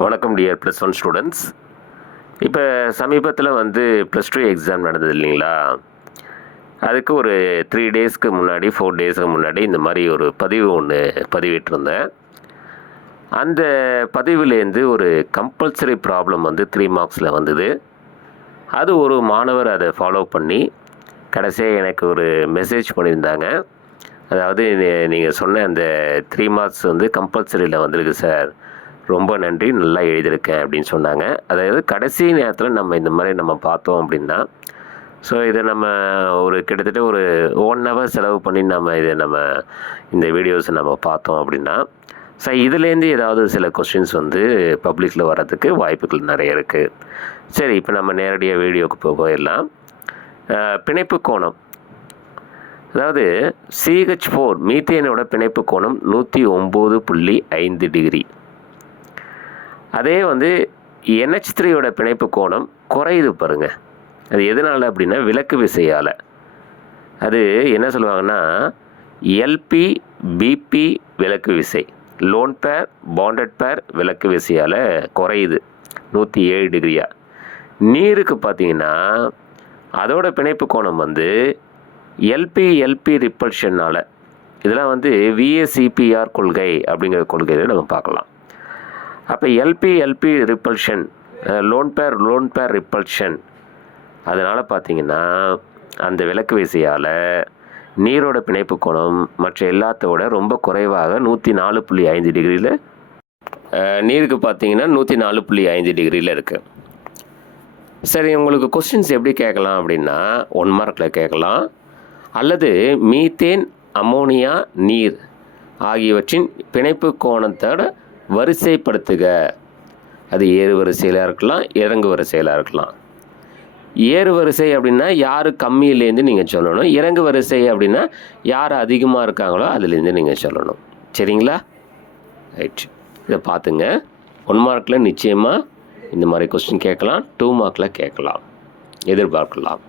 வணக்கம் dear +1 students. இப்போ சமீபத்தில் +2 எக்ஸாம் நடந்தது இல்லைங்களா? அதுக்கு ஒரு 3 டேஸ்க்கு முன்னாடி 4 டேஸ்க்கு முன்னாடி இந்த மாதிரி ஒரு பதிவு ஒன்று பதிவிட்டிருந்தேன். அந்த பதிவுலேருந்து ஒரு கம்பல்சரி ப்ராப்ளம் 3 மார்க்ஸில் வந்தது. அது ஒரு மாணவர் அதை ஃபாலோ பண்ணி கடைசியாக எனக்கு ஒரு மெசேஜ் பண்ணியிருந்தாங்க. அதாவது நீங்கள் சொன்ன அந்த 3 மார்க்ஸ் கம்பல்சரியில் வந்திருக்கு சார், ரொம்ப நன்றி, நல்லா எழுதியிருக்கேன் அப்படின்னு சொன்னாங்க. அதாவது கடைசி நேரத்தில் நம்ம இந்த மாதிரி நம்ம பார்த்தோம் அப்படின்னா, ஸோ இதை நம்ம ஒரு கிட்டத்தட்ட ஒரு 1 ஹவர் செலவு பண்ணி இந்த வீடியோஸை நம்ம பார்த்தோம் அப்படின்னா, ஸோ இதுலேருந்து ஏதாவது சில கொஸ்டின்ஸ் பப்ளிக்கில் வர்றதுக்கு வாய்ப்புகள் நிறைய இருக்குது. சரி, இப்போ நம்ம நேரடியாக வீடியோவுக்கு போயிடலாம். பிணைப்பு கோணம், அதாவது CH4 மீத்தேனோட பிணைப்பு கோணம் 109.5 டிகிரி. அதே NH3யோட பிணைப்பு கோணம் குறையுது பாருங்க. அது எதனால் அப்படின்னா விலக்கு விசையால். அது என்ன சொல்லுவாங்கன்னா LP-BP விலக்கு விசை, லோன் பேர் பாண்டட் பேர் விலக்கு விசையால் குறையுது 107 டிகிரியா. நீருக்கு பார்த்தீங்கன்னா அதோட பிணைப்பு கோணம் LP ரிப்பல்ஷனால். இதெல்லாம் VACPR கொள்கை அப்படிங்கிற கொள்கையை நம்ம பார்க்கலாம். அப்போ LP repulsion, lone pair repulsion, அதனால் பார்த்தீங்கன்னா அந்த விலக்கு விசையால் நீரோட பிணைப்பு கோணம் மற்ற எல்லாத்தோட ரொம்ப குறைவாக 104.5 டிகிரியில், நீருக்கு பார்த்தீங்கன்னா 104.5 டிகிரியில் இருக்குது. சரி, உங்களுக்கு கொஸ்டின்ஸ் எப்படி கேட்கலாம் அப்படின்னா 1 மார்க்கில் கேட்கலாம். அல்லது மீத்தேன், அமோனியா, நீர் ஆகியவற்றின் பிணைப்பு கோணத்தோட வரிசைப்படுத்துக. அது ஏறு வரிசையில் இருக்கலாம், இறங்கு வரிசையில் இருக்கலாம். ஏறு வரிசை அப்படின்னா யார் கம்மியிலேருந்து நீங்கள் சொல்லணும். இறங்கு வரிசை அப்படின்னா யார் அதிகமாக இருக்காங்களோ அதுலேருந்து நீங்கள் சொல்லணும். சரிங்களா? ரைட், இதை பார்த்துங்க. 1 மார்க்கில் நிச்சயமாக இந்த மாதிரி கொஸ்டின் கேட்கலாம், 2 மார்க்கில் கேட்கலாம், எதிர்பார்க்கலாம்.